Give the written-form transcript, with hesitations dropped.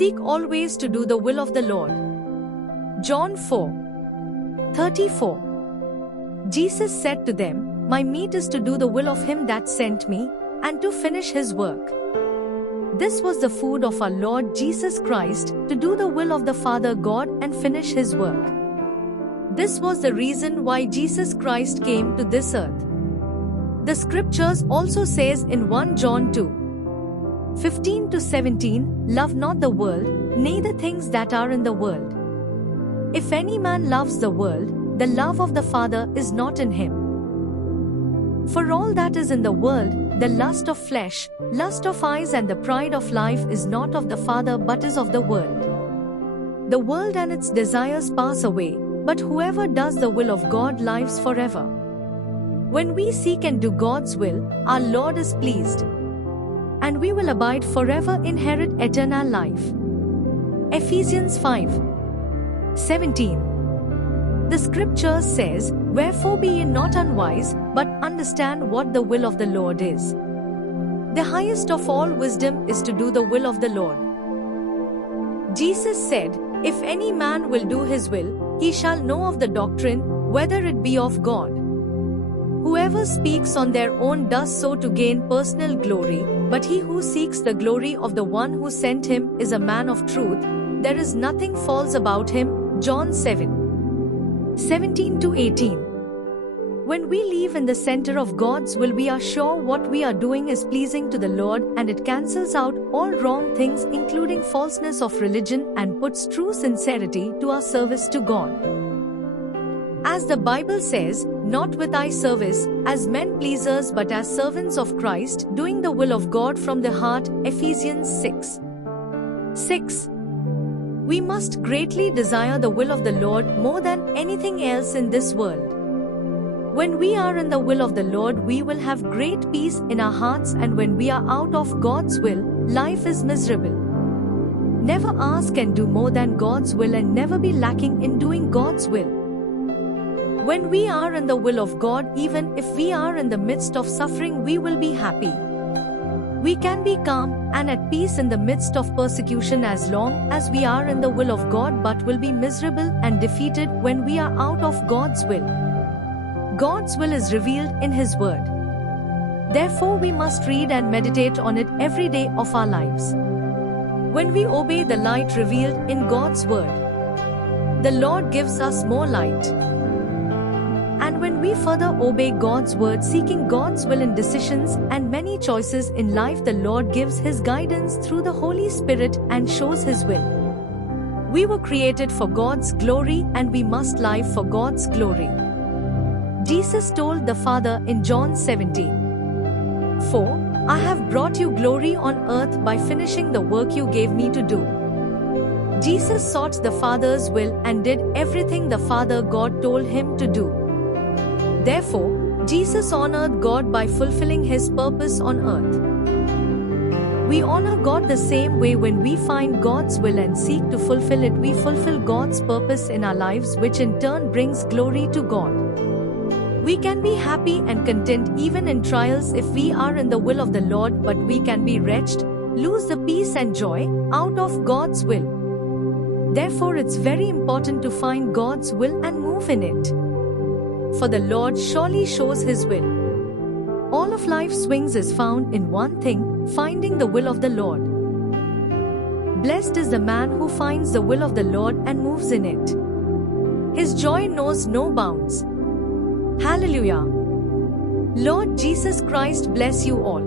Seek always to do the will of the Lord. John 4:34. Jesus said to them, My meat is to do the will of him that sent me, and to finish his work. This was the food of our Lord Jesus Christ, to do the will of the Father God and finish his work. This was the reason why Jesus Christ came to this earth. The scriptures also says in 1 John 2:15-17, Love not the world, neither things that are in the world. If any man loves the world, the love of the Father is not in him. For all that is in the world, the lust of flesh, lust of eyes and the pride of life is not of the Father but is of the world. The world and its desires pass away, but whoever does the will of God lives forever. When we seek and do God's will, our Lord is pleased, and we will abide forever, inherit eternal life. Ephesians 5:17. The scripture says, Wherefore be ye not unwise, but understand what the will of the Lord is. The highest of all wisdom is to do the will of the Lord. Jesus said, If any man will do his will, he shall know of the doctrine, whether it be of God. Whoever speaks on their own does so to gain personal glory, but he who seeks the glory of the one who sent him is a man of truth. There is nothing false about him. John 7:17-18. When we live in the center of God's will, we are sure what we are doing is pleasing to the Lord, and it cancels out all wrong things, including falseness of religion, and puts true sincerity to our service to God. As the Bible says, not with eye service, as men pleasers but as servants of Christ, doing the will of God from the heart. Ephesians 6:6. We must greatly desire the will of the Lord more than anything else in this world. When we are in the will of the Lord, we will have great peace in our hearts, and when we are out of God's will, life is miserable. Never ask and do more than God's will, and never be lacking in doing God's will. When we are in the will of God, even if we are in the midst of suffering, we will be happy. We can be calm and at peace in the midst of persecution as long as we are in the will of God, but will be miserable and defeated when we are out of God's will. God's will is revealed in His Word. Therefore, we must read and meditate on it every day of our lives. When we obey the light revealed in God's Word, the Lord gives us more light. And when we further obey God's Word, seeking God's will in decisions and many choices in life, the Lord gives His guidance through the Holy Spirit and shows His will. We were created for God's glory, and we must live for God's glory. Jesus told the Father in John 17:4, I have brought you glory on earth by finishing the work you gave me to do. Jesus sought the Father's will and did everything the Father God told him to do. Therefore, Jesus honored God by fulfilling His purpose on earth. We honor God the same way when we find God's will and seek to fulfill it. We fulfill God's purpose in our lives, which in turn brings glory to God. We can be happy and content even in trials if we are in the will of the Lord, but we can be wretched, lose the peace and joy out of God's will. Therefore, it's very important to find God's will and move in it. For the Lord surely shows His will. All of life's swings is found in one thing, finding the will of the Lord. Blessed is the man who finds the will of the Lord and moves in it. His joy knows no bounds. Hallelujah. Lord Jesus Christ bless you all.